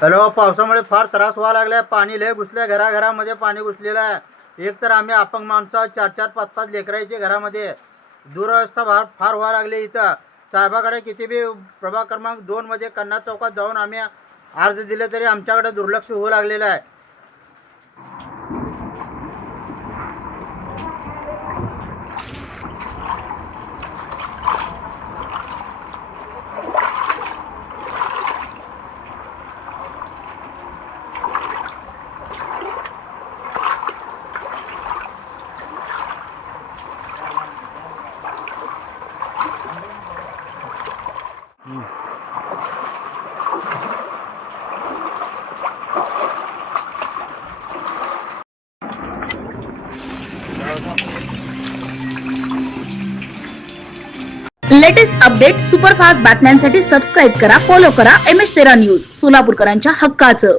Hello, पावसामुळे फार त्रास व्हायला लागलाय. पाणी लय घुसलंय, घराघरामध्ये पाणी घुसलेलं आहे. एक तर आम्ही अपंग माणसं, 4-4, 5-5 लेकरायचे घरामध्ये. दुरवस्था फार व्हायला लागली. इथं साहेबाकडे किती बी प्रभाग क्रमांक 2 मध्ये कन्ना चौकात जाऊन आम्ही अर्ज दिले तरी आमच्याकडे दुर्लक्ष होऊ लागलेलं आहे. लेटेस्ट अपडेट सुपरफास्ट बातम्यांसाठी सबस्क्राईब करा, फॉलो करा MS13 न्यूज, सोलापूरकरांच्या हक्काचं.